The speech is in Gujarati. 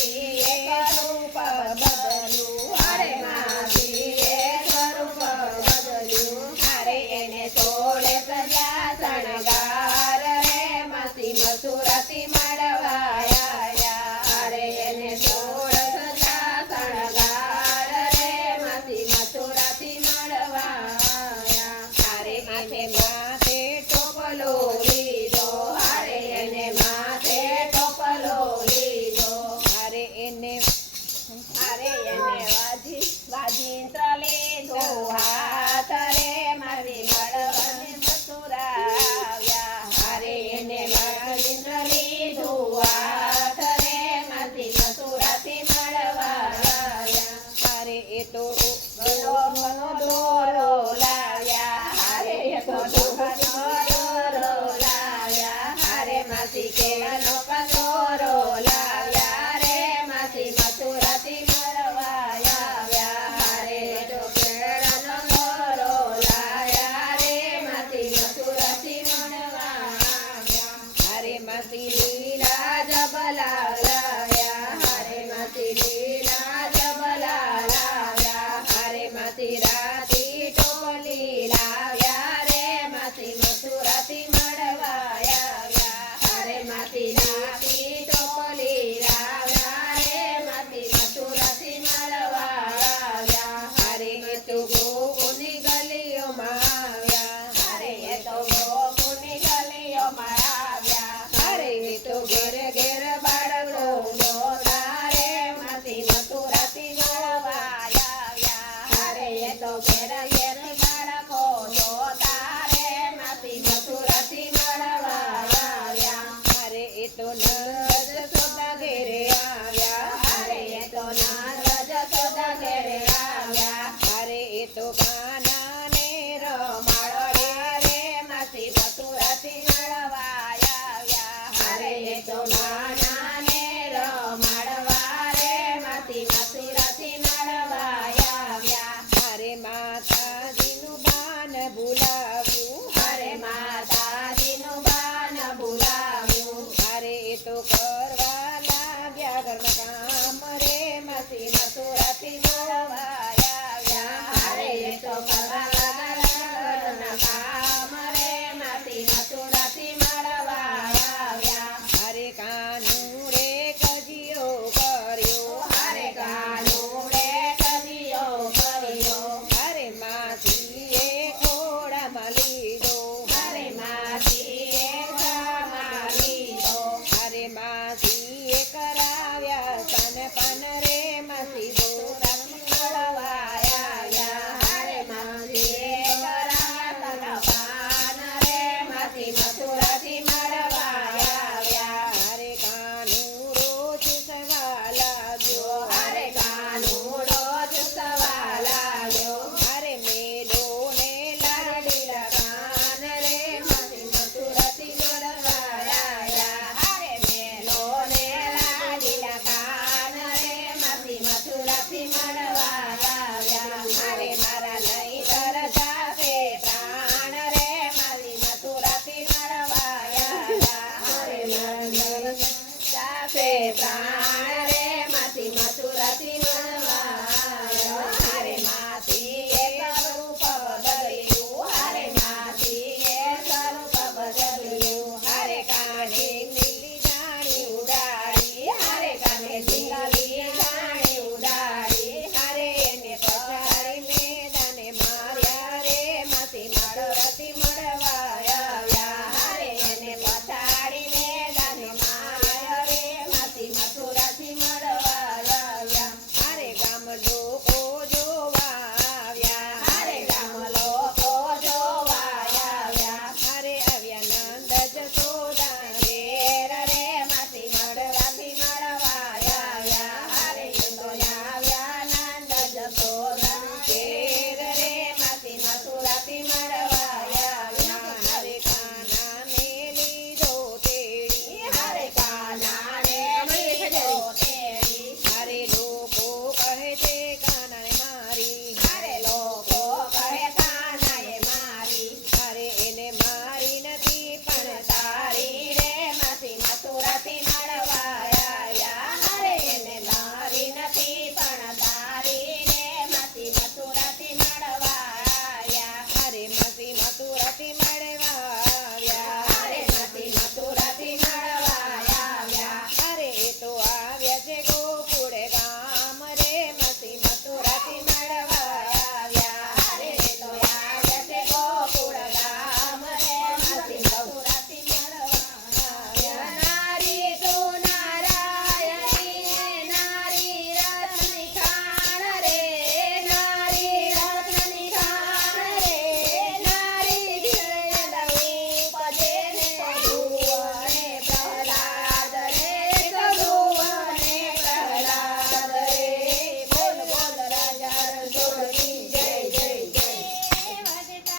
માસીએ સ્વરૂપ બદલ્યું, અરે માસીએ સ્વરૂપ બદલ્યું. અરે એને 16 સજા શણગાર રે માસી મથુરાથી મળવા આયા. અરે એને 16 સજા શણગાર રે માસી મથુરાથી મળવા આયા. અરે માથે માથે ટોપલો લીધો, અરે એને માથે ટોપલો લીધો. અરે એને વાજિંત્ર લીધો હાથ રે માસી મળવાને મથુરા આવ્યા. અરે એને વાજિંત્ર લીધો હાથ રે માસી મથુરાથી મળવા આવ્યા. અરે એ તો ઘણો દોરો લાવ્યા, અરે એ તો ઘણો દોરો લાવ્યા. અરે માસી કેળનો કટોરો લાવ્યા રે માસી મથુરાથી મળવા આવ્યા. અરે તો કેળનો દોરો લાવ્યા રે માસી મથુરાથી મળવા આવ્યા. અરે માસી લીલા જબલા લાવ્યા, અરે માસી લીલા જબલા લાવ્યા. અરે માસી રાતી ટોપલી લાવ્યા રે માસી મથુરાથી મળવા આવ્યા. અરે માસી રાતી ટોપલી લાવ્યા રે માસી મથુરાથી મળવા આવ્યા. અરે એ તો ગોકુળની ગલીઓમાં આવ્યા, અરે એ તો ગોકુળની ગલીઓમાં આવ્યા. અરે એ તો ઘેર ઘેર બાળકો જોતા રે માસી મથુરાથી મળવા આવ્યા. અરે એ તો ઘેર ઘેર બાળકો જોતા રે માસી મથુરાથી મળવા આવ્યા. અરે એ તો નંદ જશોદા ઘેરે આવ્યા, અરે એ તો નંદ જશોદા ઘેરે આવ્યા. અરે એ તો કાનાને રમાડવા રે માસી મથુરાથી મળવા આવ્યા. અરે એ તો નાનાને રમાડવા રે માસી મથુરાથી મળવા આવ્યા. અરે માતાજીનું બાન ભૂલાવ્યું, અરે માતાજીનું બાન ભૂલાવ્યું. અરે એ તો કરવા લાગ્યા ઘરમાં કામ રે માસી મથુરાથી મળવા